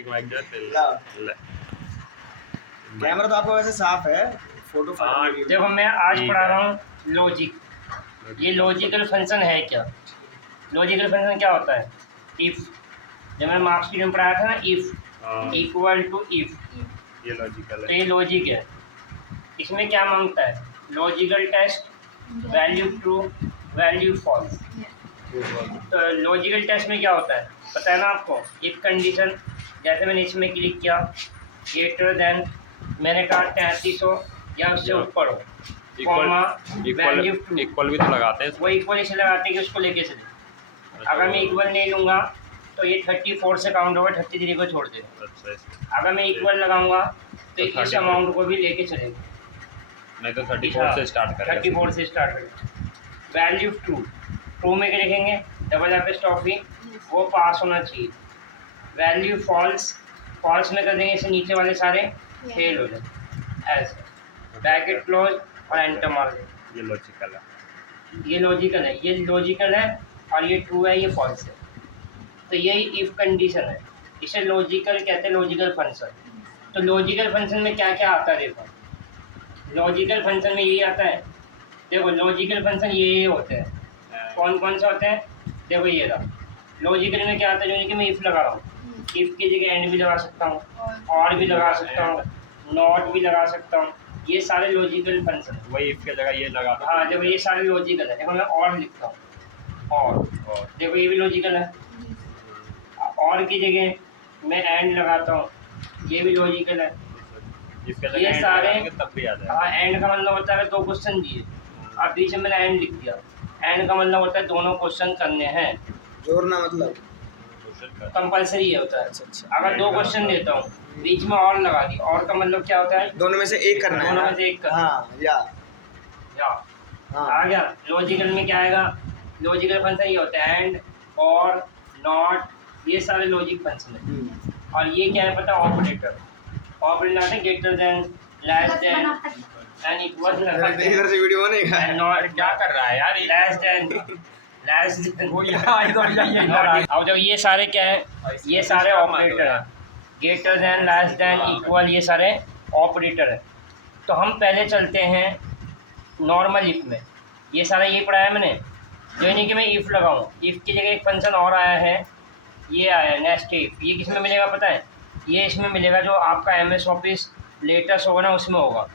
एक माइक जो है ले। कैमरा तो आपका वैसे साफ है, फोटो हाँ, देखो मैं आज ठीक पढ़ा है। रहा हूँ लॉजिक। ये लॉजिकल फंक्शन है क्या? लॉजिकल फंक्शन क्या होता है? इफ, जब मैं मार्क्स में पढ़ाया था ना, इफ इक्वल टू इफ, ये लॉजिकल तो है। ये लॉजिक है। इसमें क्या मांगता है? Logical test, value true, value false. तो लॉजिकल टेस्ट में क्या होता है पता है ना आपको? इफ कंडीशन, जैसे मैंने इसमें क्लिक किया, ग्रेटर देन, मैंने कहा 3300 या उससे ऊपर हो, कॉमा, वैल्यू ट्रू। इक्वल भी तो लगाते हैं वो इक्वल इसे लगाते हैं कि उसको लेके चले। अगर मैं इक्वल नहीं लूँगा तो ये 34 से काउंट होगा, 33 को छोड़ देगा। अच्छा, अगर मैं इक्वल लगाऊंगा तो इस 34 अमाउंट को भी लेके चलेगा। नहीं तो 34 से स्टार्ट करें। 34 से स्टार्ट करें। वैल्यू ट्रू, ट्रू में क्या लिखेंगे? डबल एपिस्ट्रॉफी, वो पास होना चाहिए। वैल्यू फॉल्स, फॉल्स में कर देंगे इसे नीचे वाले सारे फेल हो जाए, ऐसे ब्रैकेट क्लोज और एंटर मार दें। ये लॉजिकल है। ये लॉजिकल है, ये लॉजिकल है, और ये ट्रू है, ये फॉल्स है। तो यही इफ कंडीशन है, इसे लॉजिकल कहते हैं, लॉजिकल फंक्शन। तो लॉजिकल फंक्शन में क्या क्या आता है? देखो, लॉजिकल फंक्शन में यही आता है। देखो लॉजिकल फंक्शन ये होते हैं। कौन कौन से होते हैं? देखो ये रहा। लॉजिकल में क्या आता है? जो कि मैं इफ लगा रहा हूँ, इफ की जगह एंड भी लगा सकता हूँ, और भी लगा सकता हूँ, नॉट भी लगा सकता हूँ। ये सारे लॉजिकल फंक्शन है। वही इफ की जगह ये लगा दो। हाँ, देखो ये सारे लॉजिकल है। देखो मैं और लिखता हूँ, और देखो ये भी लॉजिकल है। और की जगह मैं एंड लगाता हूँ, ये भी लॉजिकल है। ये सारे तब भी आ जाएगा। हाँ, एंड का मतलब होता है दो क्वेश्चन दिए और बीच में मैंने एंड लिख दिया। एंड का मतलब होता है दोनों क्वेश्चन करने हैं, जोड़ना मतलब कंपलसरी होता है। अच्छा। अगर दो क्वेश्चन देता हूँ बीच में और लगा दी, और का मतलब क्या होता है? दोनों में से एक करना है। दोनों में से एक करना। हाँ या हाँ। आ गया। लॉजिकल में क्या आएगा? लॉजिकल फंक्शन ये होता है एंड, और, नॉट, ये सारे लॉजिक फंक्शन है। और ये क्या है पता? ऑपरेटर। ऑपरेटर आते हैं greater than, less than and equal. इधर से वीडियो बनेगा। नॉट, क्या कर रहा है यार? Less than, less than. अब जब ये सारे क्या है? ये सारे ऑपरेटर हैं। Greater than, less than, equal, ये सारे ऑपरेटर है। तो हम पहले चलते हैं नॉर्मल इफ में। ये सारा ये पढ़ाया मैंने, जो नहीं कि मैं इफ लगाऊं। इफ की जगह एक फंक्शन और आया है, ये आया है नेक्स्ट इफ। ये किसमें मिलेगा पता है? ये इसमें मिलेगा जो आपका MS ऑफिस लेटेस्ट होगा ना, उसमें होगा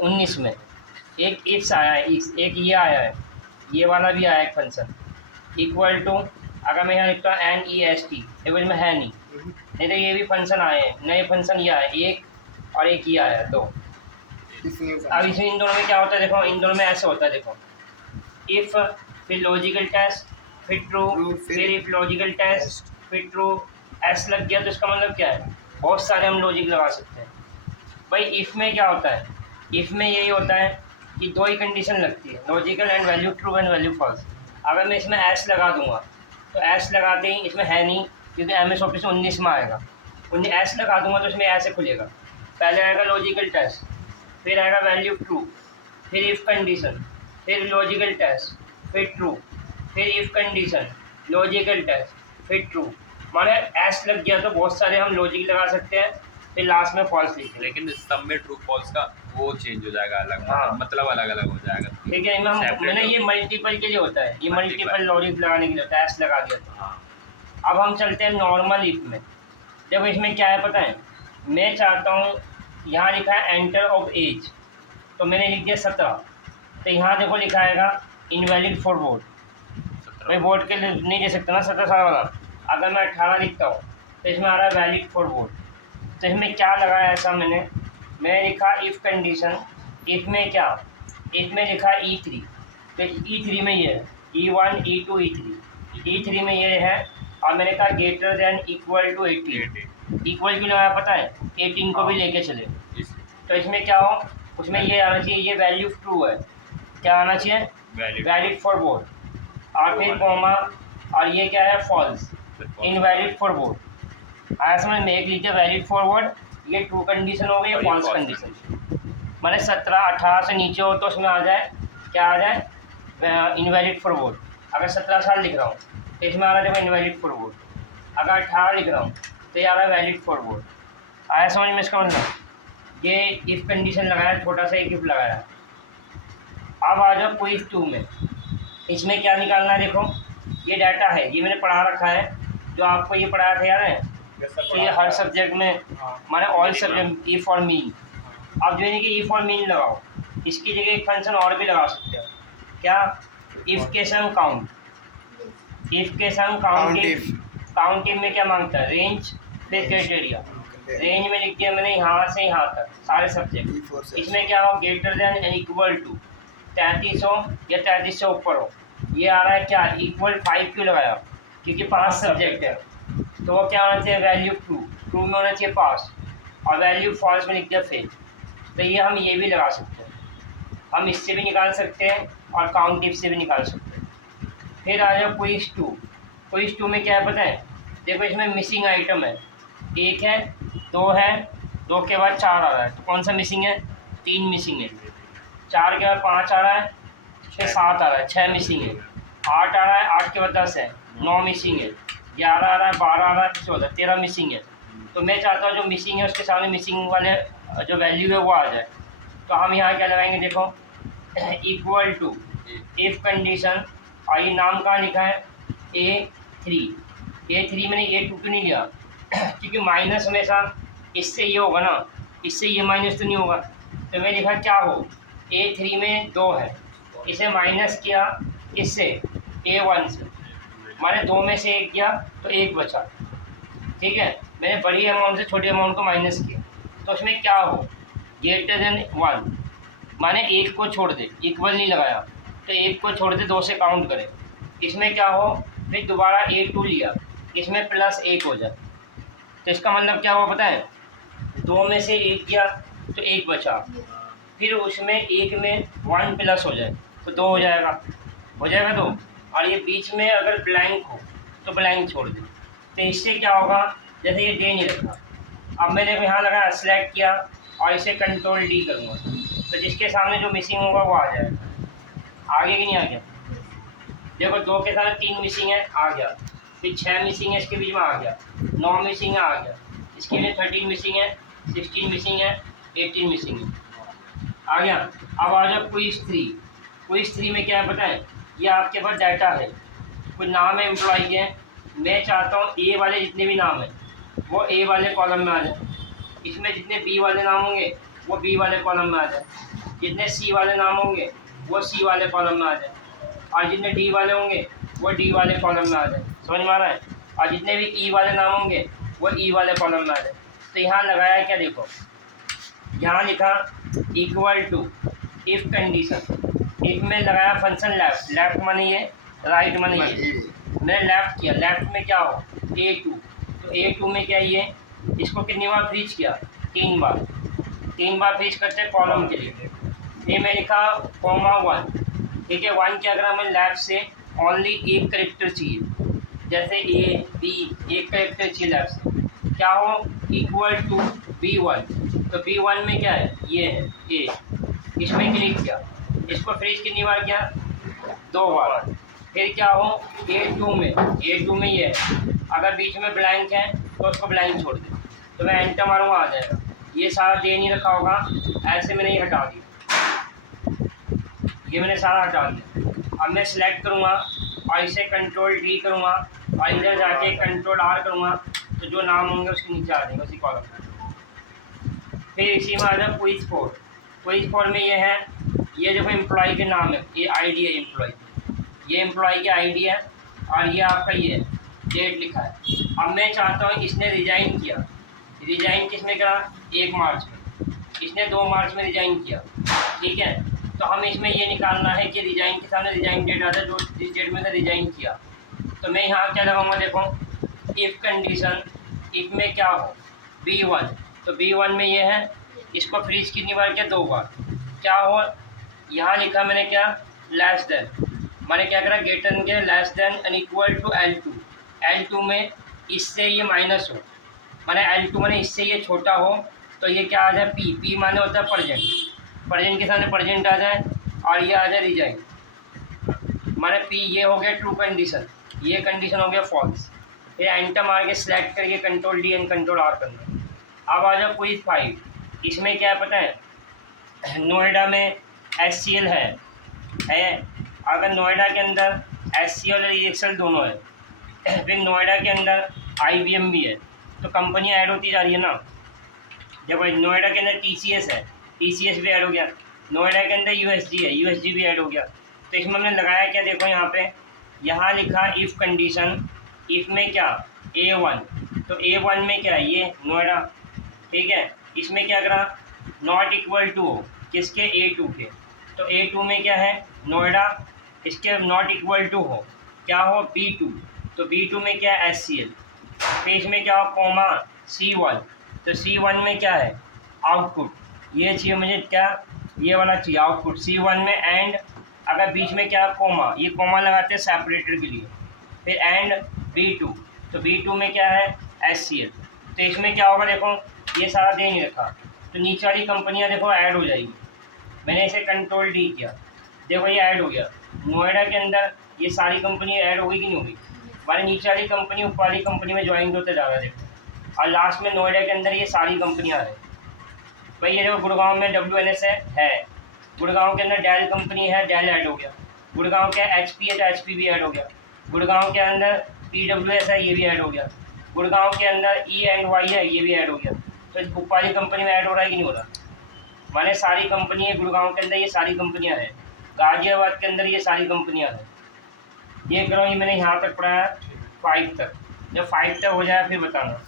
19 में। एक इफ्स आया है, एक ये आया है, ये वाला भी आया है एक फंक्शन। इक्वल टू, अगर मैं यहाँ लिखता हूँ NEST, इक्वल में है नहीं तो ये भी फंक्शन आए हैं, नए फंक्शन ये आए, एक और एक ये आया है, दो। अब इसमें इन दोनों में क्या होता है? देखो इन दोनों में ऐसे होता है। देखो इफ़, फिर लॉजिकल टेस्ट, फिर ट्रू, फिर इफ लॉजिकल टेस्ट, फिर ट्रू। एस लग गया तो इसका मतलब क्या है? बहुत सारे हम लॉजिक लगा सकते हैं। भाई इफ़ में क्या होता है? इफ़ में यही होता है कि दो ही कंडीशन लगती है, logical and value true and value false. अगर मैं इसमें एस लगा दूंगा तो एस लगाते ही इसमें है नहीं, क्योंकि MS ऑफिस 19 में आएगा। 19 एस लगा दूंगा तो इसमें ऐसे खुलेगा। पहले आएगा लॉजिकल टेस्ट, फिर आएगा वैल्यू ट्रू, फिर इफ कंडीशन, फिर लॉजिकल टेस्ट, फिर ट्रू, फिर इफ कंडीशन, लॉजिकल टेस्ट, फिर ट्रू। माने एस लग गया तो बहुत सारे हम लॉजिक लगा सकते हैं, फिर लास्ट में फॉल्स लिखेंगे। लेकिन सब में ट्रू फॉल्स का वो चेंज हो जाएगा, अलग हाँ। मतलब अलग अलग हो जाएगा। ठीक है, मैंने ये मल्टीपल के लिए होता है, ये मल्टीपल लॉजिक लगाने के लिए होता है, एस लगा दिया था। हाँ। अब हम चलते हैं नॉर्मल इफ में। देखो इसमें क्या है पता है? मैं चाहता हूँ, यहाँ लिखा है एंटर ऑफ एज, तो मैंने लिख दिया 17। तो यहाँ देखो लिखा आएगा इनवैलिड फॉर वोट। मैं वोट के लिए नहीं दे सकता ना 17 साल वाला। अगर मैं 18 लिखता हूँ तो इसमें आ रहा है वैलिड फॉर वोट। तो इसमें क्या लगाया ऐसा मैं लिखा इफ़ कंडीशन। इफ़ में क्या? इफ़ में लिखा E3, तो E3 में ये है E1, E2, E3। E3 में ये है, और मैंने कहा greater than equal to 18। Equal क्यों लगाया पता है? 18 को भी लेके चले। तो इसमें क्या हो? उसमें ये आना चाहिए, ये वैल्यू ट्रू है, क्या आना चाहिए? वैलिड फॉर वोट, और फिर कॉमा, और ये क्या है? False, invalid for vote. आया समझ में? एक लीजिए वैलिड फॉर वोट, ये ट्रू कंडीशन हो गई, ये फॉल्स कंडीशन। मैंने 17, 18 से नीचे हो तो उसमें आ जाए, क्या आ जाए? Invalid for vote. अगर 17 साल लिख रहा हूँ तो इसमें आ रहा है देखो इनवैलिड फॉर वोट। अगर 18 लिख रहा हूँ तो ये आ रहा है वैलिड फॉर बोथ। आया समझ में इसका मतलब? ये इफ कंडीशन लगाया, छोटा सा एक इफ लगाया। अब आ जाओ क्विज 2 में। इसमें क्या निकालना है? देखो ये डाटा है, ये मैंने पढ़ा रखा है, जो आपको ये पढ़ाया था यार है, तो ये हर सब्जेक्ट में माने ऑल सब्जेक्ट इफ और मीन। अब जो है कि इफ और मीन लगाओ, इसकी जगह एक फंक्शन और भी लगा सकते हो। क्या? इफ के सम काउंट। इफ के सम काउंट में क्या मांगता है? रेंज फिर क्राइटेरिया। रेंज में लिख दिया मैंने यहाँ से यहाँ तक सारे सब्जेक्ट। इसमें क्या हो? Greater than and equal to 33 हो या 33 से ऊपर हो। ये आ रहा है क्या? इक्वल 5 क्यों लगाया? क्योंकि 5 सब्जेक्ट है, तो वो क्या होना चाहिए? वैल्यू ट्रू में होना चाहिए पास, और वैल्यू फॉल्स में लिख दिया फेल। तो ये हम ये भी लगा सकते हैं, हम इससे भी निकाल सकते हैं और काउंट इफ से भी निकाल सकते हैं। फिर आ जाओ क्विज 2। क्विज 2 में क्या है पता है? देखो इसमें मिसिंग आइटम है, 1 है, 2 है, 2 के बाद 4 आ रहा है, तो कौन सा मिसिंग है? 3 मिसिंग है। 4 के बाद 5 आ रहा है, फिर 7 आ रहा है, 6 मिसिंग है। 8 आ रहा है, 8 के बाद 10 है, 9 मिसिंग है। 11 आ रहा है, 12 आ रहा है, 14, 13 मिसिंग है। तो मैं चाहता हूँ जो मिसिंग है उसके सामने मिसिंग वाले जो वैल्यू है वो आ जाए। तो हम यहाँ क्या लगाएंगे? देखो इक्वल टू इफ कंडीशन, और ये नाम कहाँ लिखा है? A3। A3 मैंने A2 क्यों नहीं लिया? क्योंकि माइनस हमेशा इससे ये होगा ना, इससे ये माइनस तो नहीं होगा। तो मैं लिखा क्या हो? A3 में 2 है, इसे माइनस किया इससे A1 से, मैंने 2 में से 1 किया तो 1 बचा। ठीक है, मैंने बड़ी अमाउंट से छोटी अमाउंट को माइनस किया, तो उसमें क्या हो? ग्रेटर देन 1 माने 1 को छोड़ दे, इक्वल नहीं लगाया, तो 1 को छोड़ दे, 2 से काउंट करें। इसमें क्या हो? फिर दोबारा A2 लिया, इसमें प्लस 1 हो जाए। तो इसका मतलब क्या हुआ पता है? 2 में से 1 किया तो 1 बचा, फिर उसमें 1 में 1 प्लस हो जाए तो 2 हो जाएगा, 2। और ये बीच में अगर ब्लैंक हो तो ब्लैंक छोड़ दे। तो इससे क्या होगा? जैसे ये दे नहीं रखा, अब मैंने यहाँ लगाया, सेलेक्ट किया और इसे कंट्रोल D करूँगा, तो जिसके सामने जो मिसिंग होगा वो आ जाएगा। आगे कि नहीं आ गया? देखो 2 के सामने 3 मिसिंग है, आ गया। फिर 6 मिसिंग है, इसके बीच में आ गया। 9 मिसिंग है, आ गया। इसके लिए 13 मिसिंग है, 16 मिसिंग है, 18 मिसिंग है, आ गया। अब आ जाओ क्विज 3। क्विज 3 में क्या है पता है? ये आपके पास डाटा है, कोई नाम है एम्प्लॉई के, मैं चाहता हूँ ए वाले जितने भी नाम हैं वो ए वाले कॉलम में आ जाए, इसमें जितने बी वाले नाम होंगे वो बी वाले कॉलम में आ जाए, जितने सी वाले नाम होंगे वो सी वाले कॉलम में आ जाए, और जितने डी वाले होंगे वो डी वाले कॉलम में आ जाए। समझ में आ रहा है? और जितने भी ई वाले नाम होंगे वो ई वाले कॉलम में आ जाए। तो यहाँ लगाया क्या? देखो यहाँ लिखा equal to if condition, if में लगाया फंक्शन लेफ्ट, लेफ्ट माने ये, राइट माने ये। मैंने लेफ्ट किया, लेफ्ट में क्या हो? A2, तो A2 में क्या ये, इसको कितनी बार फ्रीज किया? 3 बार। 3 बार फ्रीज करते हैं कॉलम के लिए। ये मैं लिखा (1), ठीक है। 1 क्या करा मैं? लेफ्ट से ओनली एक करेक्टर चाहिए, जैसे A B, एक करेक्टर चाहिए लेफ्ट से। क्या हो? इक्वल टू B1, तो B1 में क्या है? ये है A, इसमें क्लिक किया, इसको फ्रीज कितनी बार किया? 2 बार। फिर क्या हो? A2 में ये है, अगर बीच में ब्लैंक है तो उसको ब्लैंक छोड़ दे, तो मैं एंटर मारूंगा, आ जाएगा। ये सारा दे नहीं रखा होगा, ऐसे मैंने ये हटा दिया, ये मैंने सारा हटा दिया। अब मैं सिलेक्ट करूँगा और इसे कंट्रोल D करूँगा और इधर जाके कंट्रोल R करूँगा, तो जो नाम होंगे उसके नीचे आ जाएंगे उसी कॉलम में। फिर इसी में आ जाए क्विज 4। क्विज 4 में ये है, ये देखो एम्प्लॉई के नाम है, ये आईडी है एम्प्लॉई, ये एम्प्लॉई की आईडी है, और ये आपका ये डेट लिखा है। अब मैं चाहता हूँ इसने रिजाइन किया, रिजाइन किसमें करा? 1 मार्च में, इसने 2 मार्च में रिजाइन किया, ठीक है। तो हम इसमें ये निकालना है कि रिजाइन के सामने रिजाइन डेट आता है, जो जिस डेट में रिजाइन किया। तो मैं यहाँ क्या लगाऊंगा? देखो इफ़ कंडीशन, इफ़ में क्या हो? B1, तो B1 में ये है, इसको फ्रीज कितनी बार किया? 2 बार। क्या हो? यहाँ लिखा मैंने क्या? लेस देन, मैंने क्या करा? ग्रेटर के less than and equal to L2। L2 में इससे ये माइनस हो, मैंने L2 मैंने इससे ये छोटा हो, तो ये क्या आ जाए? P माने होता है प्रजेंट, प्रजेंट के सामने प्रजेंट आ जाए, और ये आ जाए रिजाइन, माने P ये हो गया ट्रू कंडीशन, ये कंडीशन हो गया फॉल्स। फिर एंटर मार के सिलेक्ट करके control D and control R करना। अब आ जाओ क्विज 5। इसमें क्या है पता है, नोएडा में SCL है। अगर नोएडा के अंदर SCL और EXL दोनों है, फिर नोएडा के अंदर IBM भी है, तो कंपनियाँ ऐड होती जा रही है ना। देखो नोएडा के अंदर TCS है, TCS भी ऐड हो गया। नोएडा के अंदर USG है, USG भी ऐड हो गया। तो इसमें हमने लगाया क्या, देखो यहाँ पे, यहाँ लिखा इफ़ कंडीशन। इफ़ में क्या, A1, तो A1 में क्या है, ये नोएडा, ठीक है। इसमें क्या करा, नॉट इक्वल टू हो किसके, A2 के। तो A2 में क्या है, नोएडा, इसके नॉट इक्वल टू हो क्या हो, B2, तो B2 में क्या है, SCL। फिर इसमें क्या हो, कॉमा C1, तो C1 में क्या है, आउटपुट। ये चाहिए मुझे क्या, ये वाला चाहिए आउटपुट C1 में। एंड अगर बीच में क्या, कॉमा, ये कॉमा लगाते हैं सेपरेटर के लिए। फिर एंड B2, तो B2 में क्या है, SCL। तो इसमें क्या होगा, देखो ये सारा दे नहीं रखा, तो नीचे वाली कंपनियाँ देखो ऐड हो जाएगी। मैंने इसे कंट्रोल डी किया, देखो ये ऐड हो गया। नोएडा के अंदर ये सारी कंपनी ऐड हो गई कि नहीं होगी, हमारी नीचे वाली कंपनी ऊपर वाली कंपनी में ज्वाइन होते जा रहा है देखो। और लास्ट में नोएडा के अंदर ये सारी कंपनियाँ हैं भाई। ये देखो गुड़गांव में WNS है, गुड़गांव के अंदर डेल कंपनी है, डेल ऐड हो गया। गुड़गांव के HP है, तो HP भी ऐड हो गया। गुड़गांव के अंदर PWS है, ये भी ऐड हो गया। गुड़गांव के अंदर E&Y है, ये भी ऐड हो गया। तो इस ऊपर वाली कंपनी में ऐड हो रहा है कि नहीं हो रहा, माने सारी कंपनी है। गुड़गांव के अंदर ये सारी कंपनियां हैं, गाजियाबाद के अंदर ये सारी कंपनियां हैं। ये करो, ये मैंने यहाँ तक पढ़ाया 5 तक, जब 5 तक हो जाए फिर बताना।